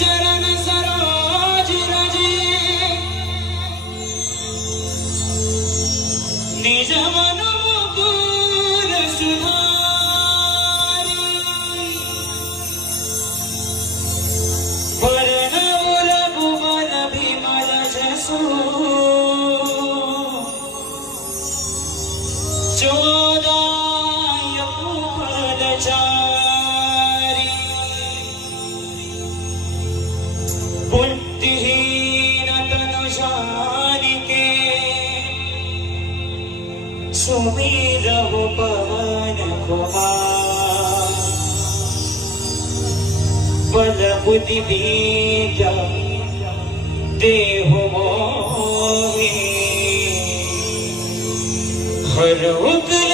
चरण सरोज रजे निज मन मुकुर सुधारी वरण रघुवर विमल जसु चोदायक फलचारी बुद्धिहीन तनु जानिके सुमिरहु पवन कुमार बल बुद्धि विद्या देहु मोहि हर उग्र